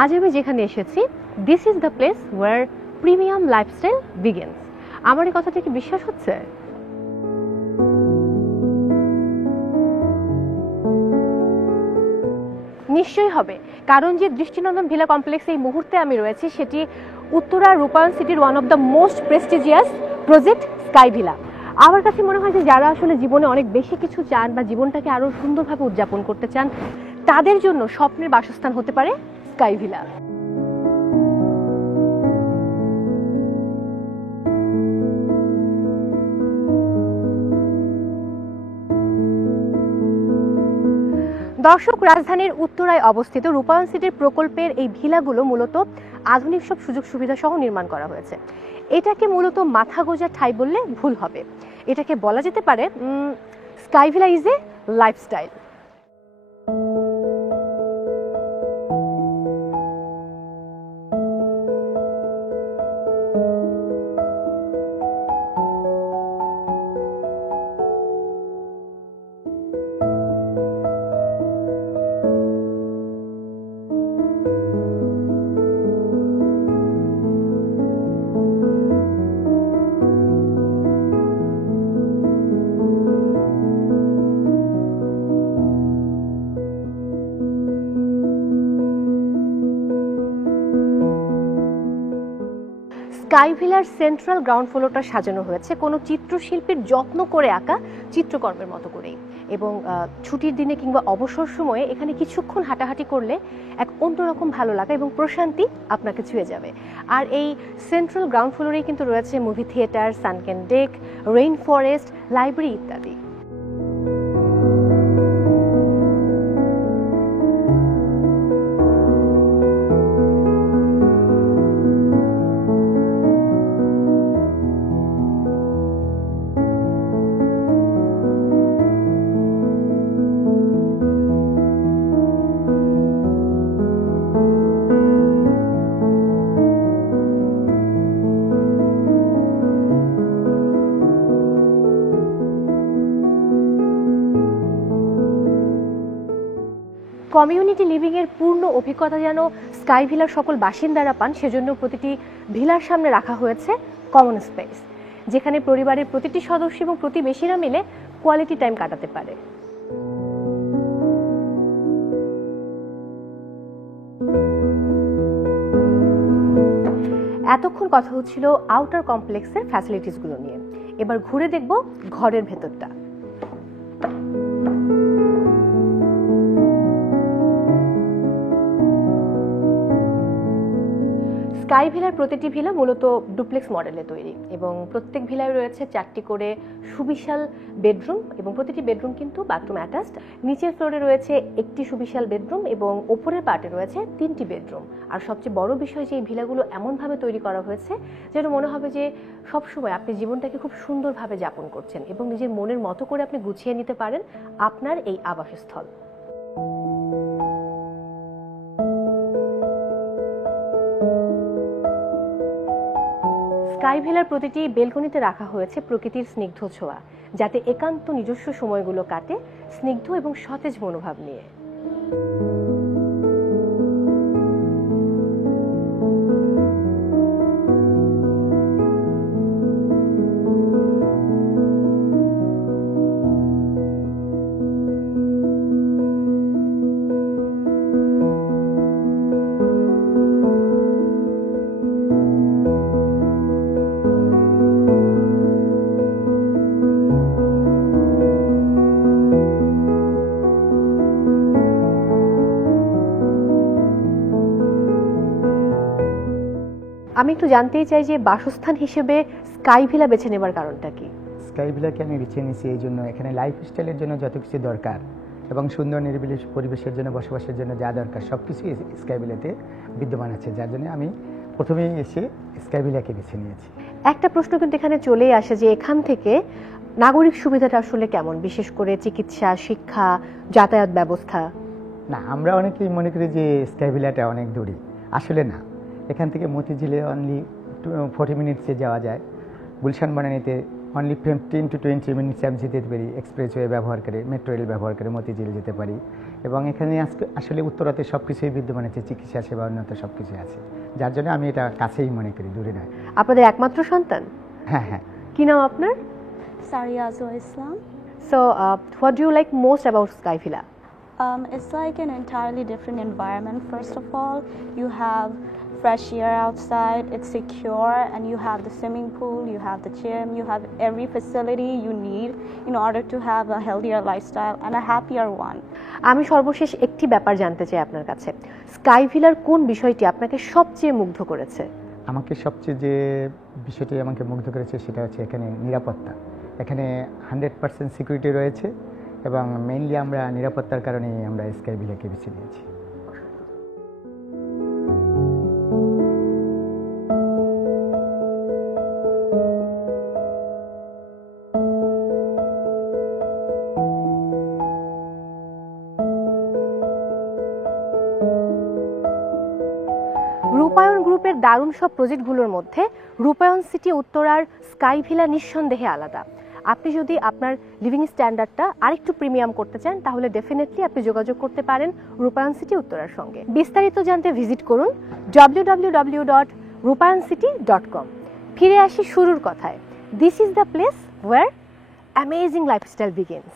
আজ আমি যেখানে এসেছি, this is the place where premium lifestyle begins. আমার এই কথাটা কি বিশ্বাস হচ্ছে? নিশ্চয়ই হবে, কারণ যে দৃষ্টিনন্দন ভিলা কমপ্লেক্সে এই মুহূর্তে আমি রয়েছি সেটি উত্তরা রূপায়ণ সিটির one of the most prestigious project sky villa. আমার কাছে মনে হয় যে যারা আসলে জীবনে অনেক বেশি কিছু চান বা জীবনটাকে আরো সুন্দরভাবে উদযাপন করতে চান, তাদের জন্য স্বপ্নের বাসস্থান হতে পারে স্কাই ভিলা। দর্শক, রাজধানীর উত্তরায় অবস্থিত রূপায়ণ সিটির প্রকল্পের এই ভিলাগুলো মূলত আধুনিক সব সুযোগ সুবিধা সহ নির্মাণ করা হয়েছে। এটাকে মূলত মাথা গোঁজার ঠাঁই বললে ভুল হবে। এটাকে বলা যেতে পারে sky villa is a lifestyle. Sky ভিলার সেন্ট্রাল গ্রাউন্ড ফ্লোরটা সাজানো হয়েছে কোনো চিত্রশিল্পীর যত্ন করে আঁকা চিত্রকর্মের মতো করেই, এবং ছুটির দিনে কিংবা অবসর সময়ে এখানে কিছুক্ষণ হাঁটাহাঁটি করলে এক অন্যরকম ভালো লাগা এবং প্রশান্তি আপনাকে ছুঁয়ে যাবে। আর এই সেন্ট্রাল গ্রাউন্ড ফ্লোরেই কিন্তু রয়েছে movie theatre, sunken deck, rain forest, library ইত্যাদি। কমিউনিটি লিভিংয়ের পূর্ণ অভিজ্ঞতা যেন স্কাই ভিলার সকল বাসিন্দারা পান, সেজন্য প্রতিটি ভিলার সামনে রাখা হয়েছে কমন স্পেস, যেখানে পরিবারের প্রতিটি সদস্য এবং প্রতিবেশীরা মিলে কোয়ালিটি টাইম কাটাতে পারে। এতক্ষণ কথা হচ্ছিল আউটার কমপ্লেক্সের ফ্যাসিলিটিসগুলো নিয়ে, এবার ঘুরে দেখব ঘরের ভেতরটা। স্কাই ভিলার প্রতিটি ভিলা মূলত ডুপ্লেক্স মডেলে তৈরি, এবং প্রত্যেক ভিলায় রয়েছে 4টি করে সুবিশাল বেডরুম, এবং প্রতিটি বেডরুম কিন্তু বাথরুম অ্যাটাচড। নিচের ফ্লোরে রয়েছে একটি সুবিশাল বেডরুম এবং ওপরের পার্টে রয়েছে 3টি বেডরুম। আর সবচেয়ে বড় বিষয় যে এই ভিলাগুলো এমনভাবে তৈরি করা হয়েছে যেন মনে হবে যে সবসময় আপনি জীবনটাকে খুব সুন্দরভাবে যাপন করছেন এবং নিজের মনের মতো করে আপনি গুছিয়ে নিতে পারেন আপনার এই আবাসস্থল। স্কাই ভিলার প্রতিটি বেলকনিতে রাখা হয়েছে প্রকৃতির স্নিগ্ধ ছোঁয়া, যাতে একান্ত নিজস্ব সময়গুলো কাটে স্নিগ্ধ এবং সতেজ মনোভাব নিয়ে। আমি একটু জানতেই চাই যে বাসস্থান হিসেবে স্কাই ভিলা বেছে নেবার কারণটা কি? স্কাই ভিলাকে আমি বেছে নিয়েছি এই জন্য, এখানে লাইফস্টাইলের জন্য যত কিছু দরকার এবং সুন্দর নিরিবিলি পরিবেশের জন্য বসবাসের জন্য যা দরকার সব কিছুই স্কাই ভিলাতে বিদ্যমান আছে, যার জন্য আমি প্রথমেই এসে স্কাই ভিলাকে বেছে নিয়েছি। একটা প্রশ্ন কিন্তু এখানে চলেই আসে যে এখান থেকে নাগরিক সুবিধাটা আসলে কেমন, বিশেষ করে চিকিৎসা, শিক্ষা, যাতায়াত ব্যবস্থা? না, আমরা অনেকেই মনে করি যে স্কাই ভিলাটা অনেক দূরে, আসলে না। এখান থেকে মতিঝিলে অনলি 40 মিনিটসে যাওয়া যায়, গুলশান বনানীতে অনলি 15 to 20 মিনিটস আমি যেতে পারি, এক্সপ্রেসওয়ে ব্যবহার করে, মেট্রো রেল ব্যবহার করে মতিঝিল যেতে পারি। এবং এখানে আসলে উত্তরাতে সব কিছুই বিদ্যমান আছে, চিকিৎসা সেবা উন্নত সব কিছু আছে, যার জন্য আমি এটা কাছেই মনে করি, দূরে নয়। আপনাদের একমাত্র সন্তান? হ্যাঁ হ্যাঁ। কি নাম আপনার? Saria Azwa Islam. So what do you like most about Sky Villa? It's like an entirely different environment. First of all, you have fresh air outside, it's secure, and you have the swimming pool, you have the gym, you have every facility you need in order to have a healthier lifestyle and a happier one. আমি সর্বশেষ একটি ব্যাপার জানতে চাই আপনার কাছে, sky ভিলার কোন বিষয়টি আপনাকে সবচেয়ে মুগ্ধ করেছে? আমাকে সবচেয়ে যে বিষয়টি আমাকে মুগ্ধ করেছে সেটা হচ্ছে এখানে নিরাপত্তা। এখানে 100% সিকিউরিটি রয়েছে এবং মেইনলি আমরা নিরাপত্তার কারণেই আমরা স্কাই ভিলাকে বেছে নিয়েছি। রূপায়ণ গ্রুপের দারুণ সব প্রজেক্টগুলোর মধ্যে রূপায়ণ সিটি উত্তরার স্কাই ভিলা নিঃসন্দেহে আলাদা। আপনি যদি আপনার লিভিং স্ট্যান্ডার্ডটা আরেকটু প্রিমিয়াম করতে চান তাহলে ডেফিনেটলি আপনি যোগাযোগ করতে পারেন রূপায়ণ সিটি উত্তরার সঙ্গে। বিস্তারিত জানতে ভিজিট করুন www.rupayoncity.com। ফিরে আসি শুরুর কথায়, this is the place where amazing lifestyle begins.